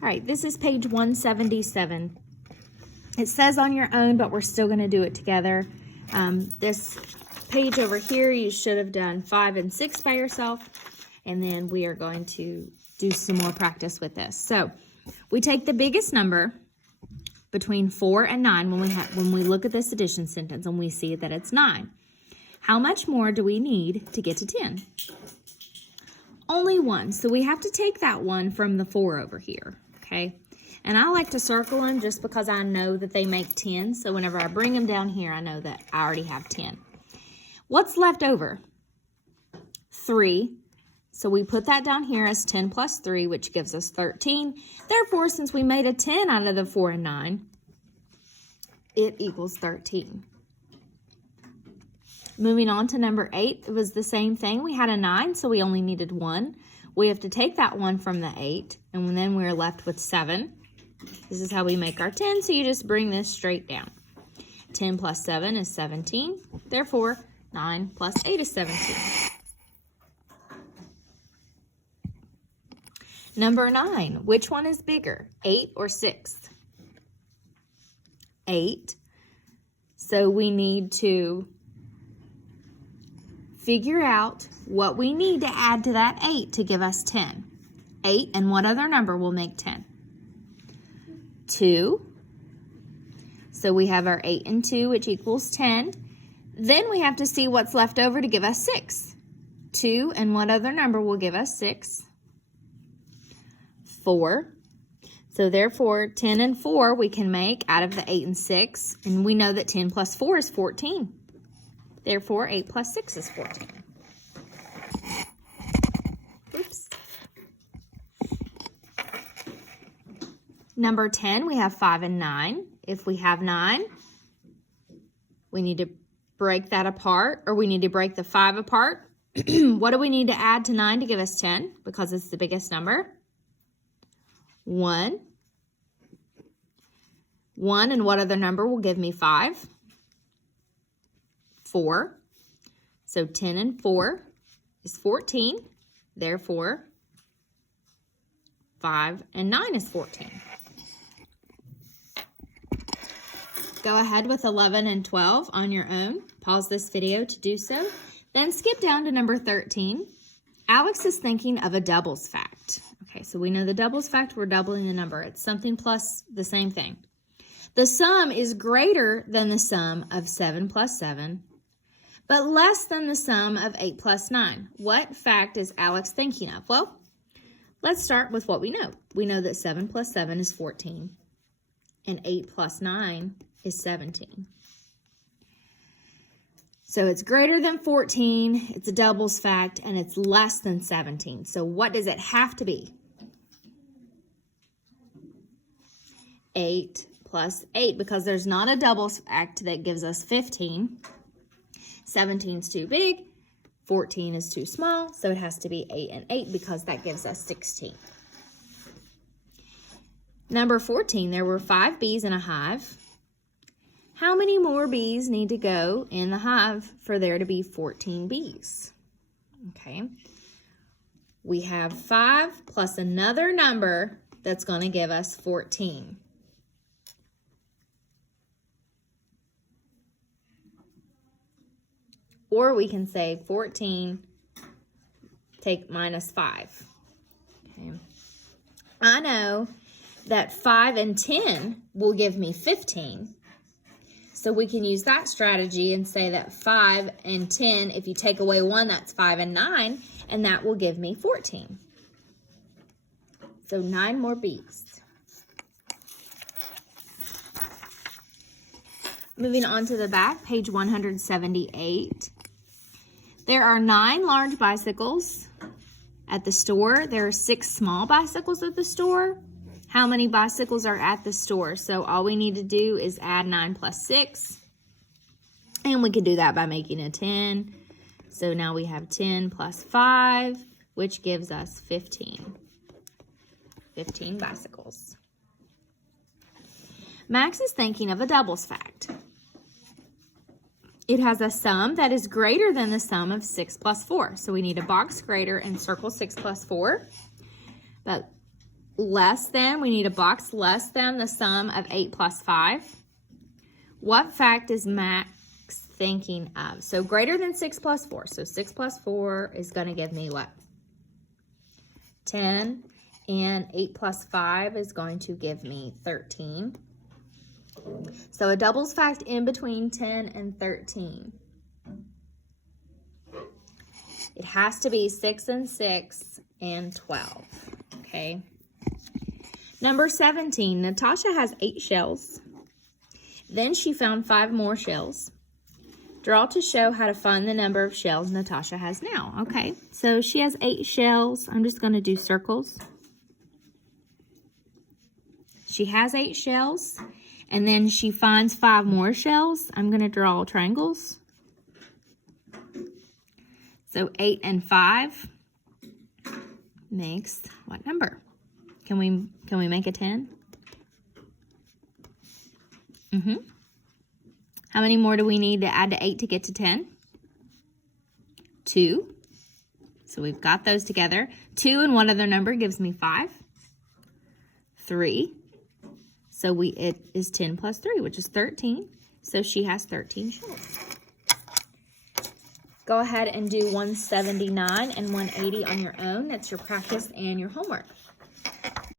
All right, this is page 177. It says on your own, but we're still going to do it together. This page over here, you should have done 5 and 6 by yourself. And then we are going to do some more practice with this. So we take the biggest number between 4 and 9 when we look at this addition sentence and we see that it's 9. How much more do we need to get to 10? Only 1. So we have to take that 1 from the 4 over here, okay? And I like to circle them just because I know that they make 10. So whenever I bring them down here, I know that I already have 10. What's left over? 3. So we put that down here as 10 plus 3, which gives us 13. Therefore, since we made a 10 out of the 4 and 9, it equals 13. Moving on to number 8, it was the same thing. We had a 9, so we only needed 1. We have to take that 1 from the 8, and then we're left with 7. This is how we make our 10, so you just bring this straight down. 10 plus 7 is 17. Therefore, 9 plus 8 is 17. Number 9, which one is bigger, 8 or 6? 8. So we need to figure out what we need to add to that 8 to give us 10. 8 and what other number will make 10? 2. So we have our 8 and 2, which equals 10. Then we have to see what's left over to give us 6. 2 and what other number will give us 6? 4. So therefore, 10 and 4 we can make out of the 8 and 6. And we know that 10 plus 4 is 14. Therefore, 8 plus 6 is 14. Oops. Number 10, we have 5 and 9. If we have 9, we need to break that apart, or we need to break the 5 apart. What do we need to add to 9 to give us 10? Because it's the biggest number. 1. 1 and what other number will give me 5? 4. So 10 and 4 is 14. Therefore, 5 and 9 is 14. Go ahead with 11 and 12 on your own. Pause this video to do so. Then skip down to number 13. Alex is thinking of a doubles fact. Okay, so we know the doubles fact, we're doubling the number. It's something plus the same thing. The sum is greater than the sum of 7 plus 7, but less than the sum of 8 plus 9. What fact is Alex thinking of? Well, let's start with what we know. We know that 7 plus 7 is 14, and 8 plus 9 is 17. So it's greater than 14, it's a doubles fact, and it's less than 17. So what does it have to be? 8 plus 8, because there's not a doubles fact that gives us 15. 17 is too big, 14 is too small, so it has to be 8 and 8 because that gives us 16. Number 14, there were 5 bees in a hive. How many more bees need to go in the hive for there to be 14 bees? Okay. We have 5 plus another number that's going to give us 14. Or we can say 14, take minus 5. Okay. I know that 5 and 10 will give me 15. So we can use that strategy and say that 5 and 10, if you take away 1, that's 5 and 9, and that will give me 14. So 9 more bees. Moving on to the back, page 178. There are 9 large bicycles at the store. There are 6 small bicycles at the store. How many bicycles are at the store? So all we need to do is add 9 plus 6. And we can do that by making a 10. So now we have 10 plus 5, which gives us 15. 15 bicycles. Max is thinking of a doubles fact. It has a sum that is greater than the sum of 6 plus 4. So we need a box greater and circle 6 plus 4. But less than, we need a box less than the sum of 8 plus 5. What fact is Max thinking of? So greater than 6 plus 4. So 6 plus 4 is going to give me what? 10. And 8 plus 5 is going to give me 13. So a doubles fact in between 10 and 13. It has to be 6 and 6 and 12. Okay. Number 17, Natasha has 8 shells. Then she found 5 more shells. Draw to show how to find the number of shells Natasha has now. Okay, so she has 8 shells. I'm just going to do circles. She has 8 shells, and then she finds 5 more shells. I'm going to draw triangles. So 8 and 5 makes what number? Can we make a 10? How many more do we need to add to 8 to get to 10? 2. So we've got those together. 2 and one other number gives me 5. 3. So it is 10 plus 3, which is 13. So she has 13 shells. Go ahead and do 179 and 180 on your own. That's your practice and your homework.